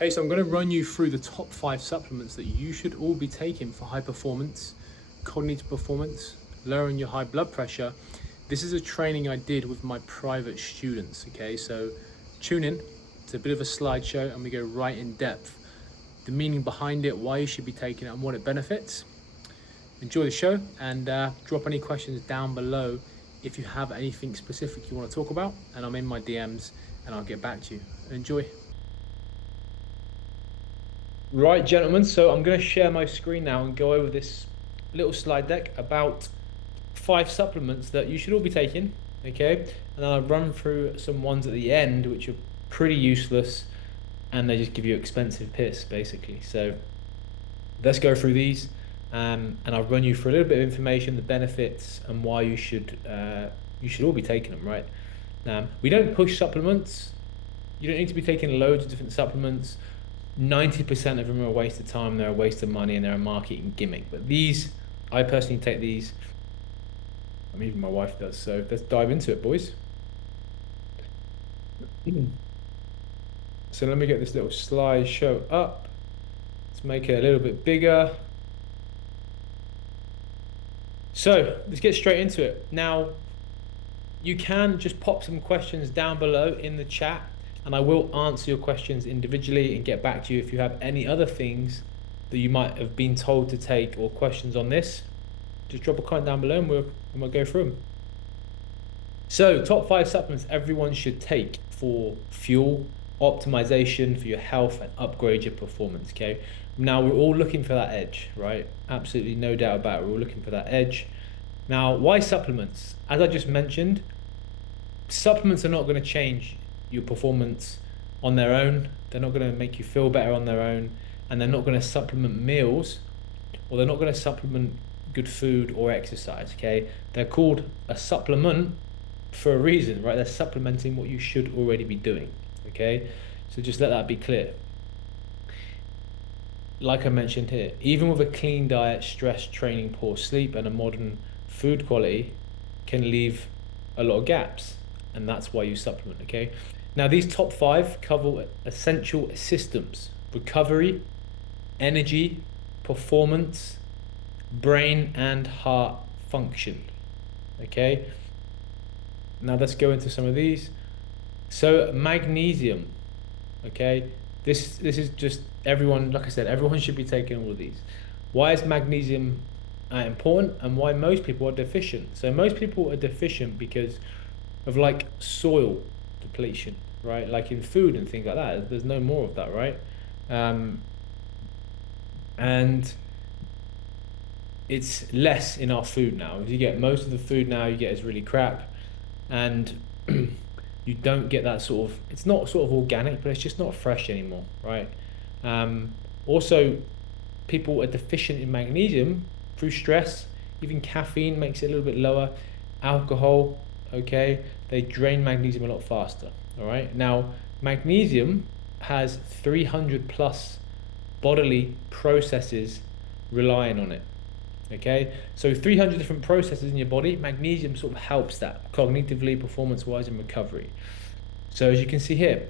Hey, so I'm going to run you through the top 5 supplements that you should all be taking for high performance, cognitive performance, lowering your high blood pressure. This is a training I did with my private students, okay? So tune in, it's a bit of a slideshow and we go right in depth. The meaning behind it, why you should be taking it and what it benefits. Enjoy the show and drop any questions down below if you have anything specific you want to talk about, and I'm in my DMs and I'll get back to you. Enjoy. Right, gentlemen, so I'm going to share my screen now and go over this little slide deck about 5 supplements that you should all be taking, okay? And then I'll run through some ones at the end which are pretty useless and they just give you expensive piss, basically. So let's go through these and I'll run you through a little bit of information, the benefits, and why you should all be taking them, right? We don't push supplements. You don't need to be taking loads of different supplements. 90% of them are a waste of time, they're a waste of money, and they're a marketing gimmick. But these, I personally take these. I mean, even my wife does. So let's dive into it, boys. So let me get this little slideshow up. Let's make it a little bit bigger. So let's get straight into it. Now, you can just pop some questions down below in the chat, and I will answer your questions individually and get back to you if you have any other things that you might have been told to take or questions on this. Just drop a comment down below and we'll go through them. So, top 5 supplements everyone should take for fuel optimization, for your health, and upgrade your performance, okay? Now, we're all looking for that edge, right? Absolutely no doubt about it. We're all looking for that edge. Now, why supplements? As I just mentioned, supplements are not going to change your performance on their own. They're not going to make you feel better on their own, and they're not going to supplement meals, or they're not going to supplement good food or exercise, okay? They're called a supplement for a reason, right? They're supplementing what you should already be doing, okay? So just let that be clear. Like I mentioned here, even with a clean diet, stress, training, poor sleep, and a modern food quality can leave a lot of gaps, and that's why you supplement, okay? Now, these top 5 cover essential systems: recovery, energy, performance, brain, and heart function, okay? Now, let's go into some of these. So, magnesium, okay? This is just everyone, like I said, everyone should be taking all of these. Why is magnesium important, and why most people are deficient? So, most people are deficient because of like soil depletion, right? Like in food and things like that, there's no more of that, right? And it's less in our food now. If you get most of the food now you get is really crap, and you don't get that sort of, it's not sort of organic, but it's just not fresh anymore, right? Also, people are deficient in magnesium through stress. Even caffeine makes it a little bit lower. Alcohol, okay, they drain magnesium a lot faster. All right, now magnesium has 300 plus bodily processes relying on it, okay? So 300 different processes in your body. Magnesium sort of helps that cognitively, performance wise, and recovery. So as you can see here,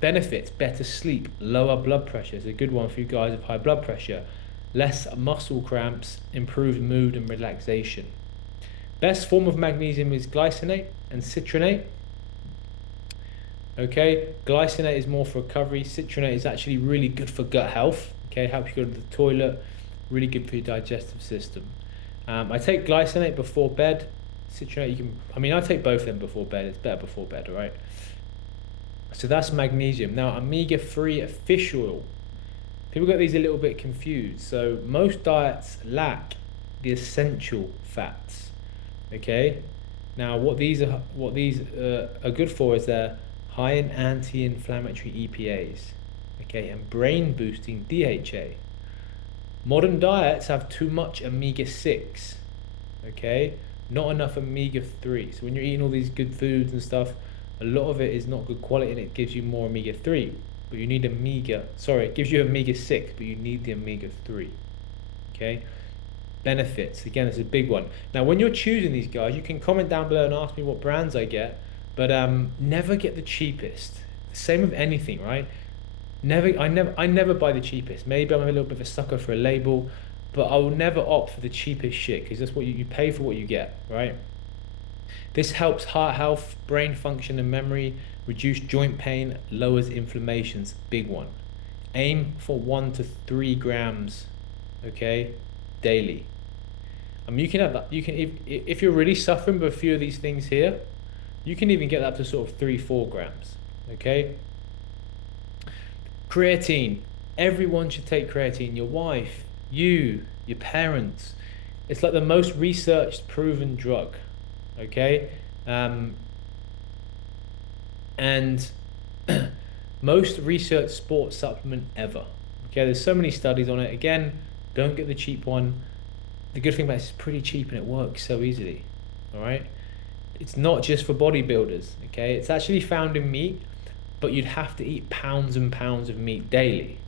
benefits: better sleep, lower blood pressure is a good one for you guys with high blood pressure, less muscle cramps, improved mood and relaxation. Best form of magnesium is glycinate and citronate. Okay, glycinate is more for recovery. Citronate is actually really good for gut health. Okay, helps you go to the toilet. Really good for your digestive system. I take glycinate before bed. Citronate, I take both of them before bed. It's better before bed, all right? So that's magnesium. Now, omega-3 fish oil. People get these a little bit confused. So most diets lack the essential fats. Okay, now what these are good for is they're high in anti-inflammatory EPAs, okay, and brain boosting DHA. Modern diets have too much omega-6, okay, not enough omega-3. So when you're eating all these good foods and stuff, a lot of it is not good quality, and it gives you more omega-3, but you need it gives you omega-6, but you need the omega-3, okay? Benefits, again, it's a big one. Now, when you're choosing these guys, you can comment down below and ask me what brands I get, but never get the cheapest. Same with anything, right? I never buy the cheapest. Maybe I'm a little bit of a sucker for a label, but I will never opt for the cheapest shit because that's what you pay for what you get, right? This helps heart health, brain function and memory, reduce joint pain, lowers inflammations. Big one. Aim for 1 to 3 grams, okay, daily. I mean, you can have that. You can if you're really suffering with a few of these things here, you can even get that up to sort of 3 4 grams. Okay. Creatine. Everyone should take creatine. Your wife, you, your parents. It's like the most researched, proven drug. Okay. And most researched sports supplement ever. Okay. There's so many studies on it. Again, don't get the cheap one. The good thing about it is it's pretty cheap and it works so easily. All right. It's not just for bodybuilders. Okay. It's actually found in meat, but you'd have to eat pounds and pounds of meat daily.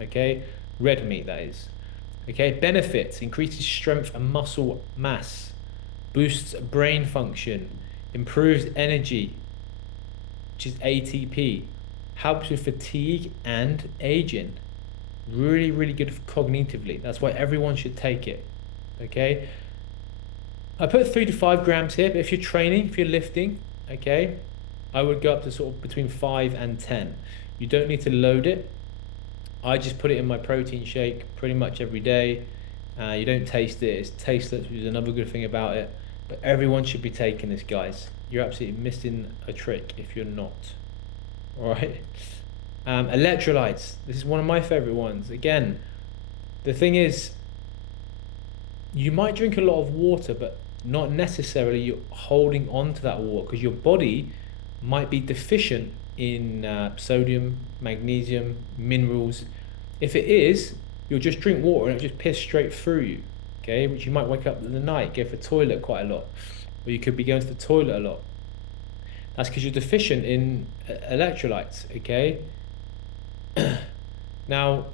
Okay. Red meat, that is. Okay. Benefits: increases strength and muscle mass, boosts brain function, improves energy, which is ATP, helps with fatigue and aging. Really, really good cognitively. That's why everyone should take it. Okay. I put 3 to 5 grams here, but if you're training, if you're lifting, okay, I would go up to sort of between 5 and 10. You don't need to load it. I just put it in my protein shake pretty much every day. You don't taste it. It's tasteless, which is another good thing about it. But everyone should be taking this, guys. You're absolutely missing a trick if you're not. All right. Electrolytes. This is one of my favorite ones. Again, the thing is, you might drink a lot of water, but not necessarily you're holding on to that water because your body might be deficient in sodium, magnesium, minerals. If it is, you'll just drink water and it'll just piss straight through you, okay? Which you might wake up in the night, go for the toilet quite a lot, or you could be going to the toilet a lot. That's because you're deficient in electrolytes, okay? Now,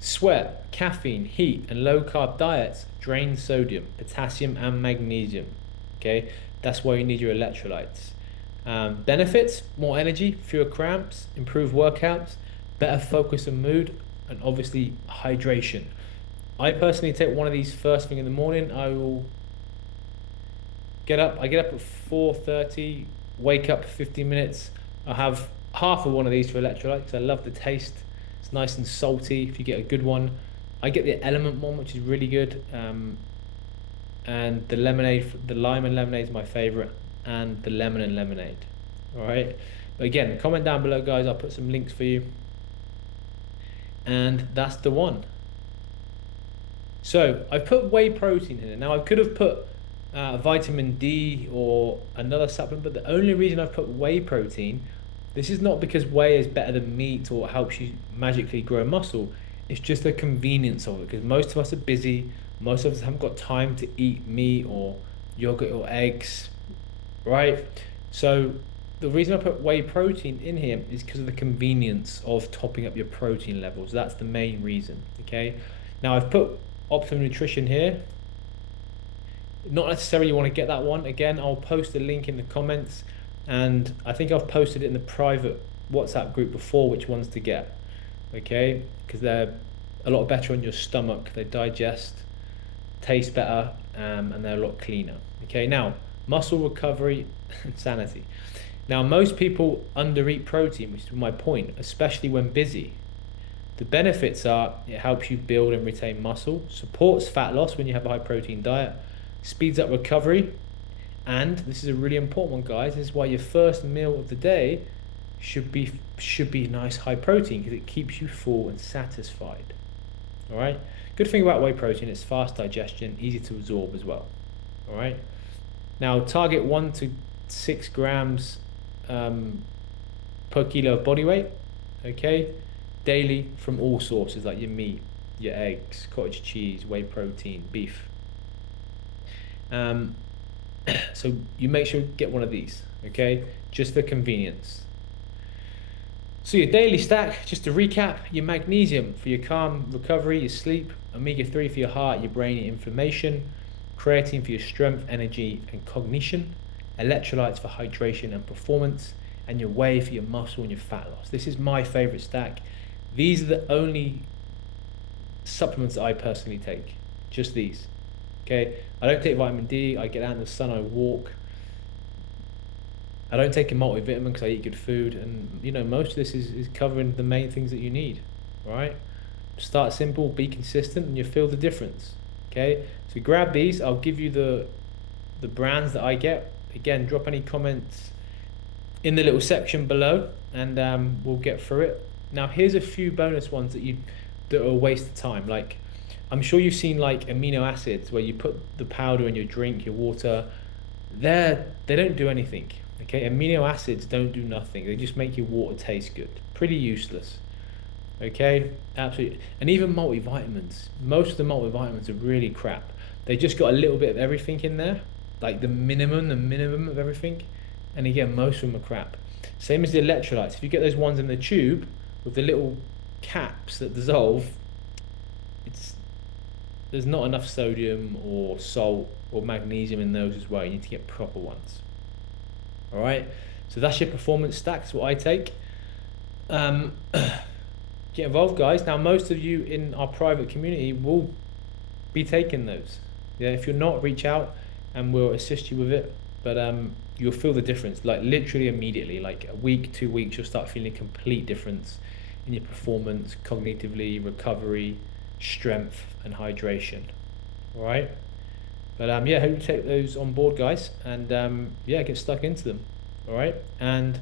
sweat, caffeine, heat, and low-carb diets drain sodium, potassium, and magnesium. Okay, that's why you need your electrolytes. Benefits: more energy, fewer cramps, improved workouts, better focus and mood, and obviously hydration. I personally take one of these first thing in the morning. I will get up. I get up at 4:30, wake up for 15 minutes. I have half of one of these for electrolytes. I love the taste. It's nice and salty if you get a good one. I get the Element one, which is really good. And the lemonade, the lime and lemonade is my favorite, and the lemon and lemonade. All right. But again, comment down below, guys. I'll put some links for you. And that's the one. So I put whey protein in it. Now I could have put vitamin D or another supplement, but the only reason I've put whey protein, this is not because whey is better than meat or helps you magically grow muscle. It's just the convenience of it, because most of us are busy. Most of us haven't got time to eat meat or yogurt or eggs, right? So the reason I put whey protein in here is because of the convenience of topping up your protein levels. That's the main reason, okay? Now I've put Optimum Nutrition here. Not necessarily you want to get that one. Again, I'll post a link in the comments, and I think I've posted it in the private WhatsApp group before which ones to get, okay? Because they're a lot better on your stomach. They digest, taste better, and they're a lot cleaner. Okay, now muscle recovery and sanity. Now most people undereat protein, which is my point, especially when busy. The benefits are it helps you build and retain muscle, supports fat loss when you have a high protein diet, speeds up recovery, and this is a really important one, guys. This is why your first meal of the day should be nice high protein, because it keeps you full and satisfied. All right. Good thing about whey protein, it's fast digestion, easy to absorb as well. All right. Now target 1 to 6 grams per kilo of body weight. Okay. Daily from all sources like your meat, your eggs, cottage cheese, whey protein, beef. So you make sure you get one of these, okay? Just for convenience. So your daily stack, just to recap: your magnesium for your calm recovery, your sleep; omega-3 for your heart, your brain, your inflammation; creatine for your strength, energy, and cognition; electrolytes for hydration and performance; and your whey for your muscle and your fat loss. This is my favorite stack. These are the only supplements that I personally take, just these. Okay, I don't take vitamin D. I get out in the sun, I walk. I don't take a multivitamin because I eat good food, and you know, most of this is covering the main things that you need. All right, start simple, be consistent, and you'll feel the difference. Okay, so grab these. I'll give you the brands that I get. Again, drop any comments in the little section below, and we'll get through it. Now, here's a few bonus ones that are a waste of time. Like, I'm sure you've seen like amino acids where you put the powder in your drink, your water. They don't do anything. Okay, amino acids don't do nothing. They just make your water taste good. Pretty useless. Okay, absolutely. And even multivitamins. Most of the multivitamins are really crap. They just got a little bit of everything in there, like the minimum of everything. And again, most of them are crap. Same as the electrolytes. If you get those ones in the tube with the little caps that dissolve, there's not enough sodium or salt or magnesium in those as well. You need to get proper ones. All right, so that's your performance stack. That's what I take. Get involved, guys. Now, most of you in our private community will be taking those. Yeah, if you're not, reach out and we'll assist you with it. But you'll feel the difference, like literally immediately. Like a week, 2 weeks, you'll start feeling a complete difference in your performance, cognitively, recovery, strength, and hydration. All right. But yeah, hope you take those on board, guys, and yeah, get stuck into them. All right. And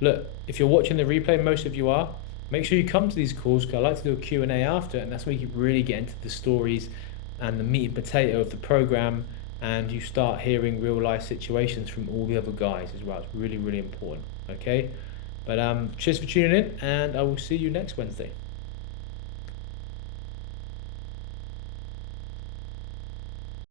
look, if you're watching the replay, most of you are. Make sure you come to these calls because I like to do a Q&A after, and that's where you really get into the stories and the meat and potato of the program, and you start hearing real life situations from all the other guys as well. It's really, really important. Okay. But cheers for tuning in, and I will see you next Wednesday.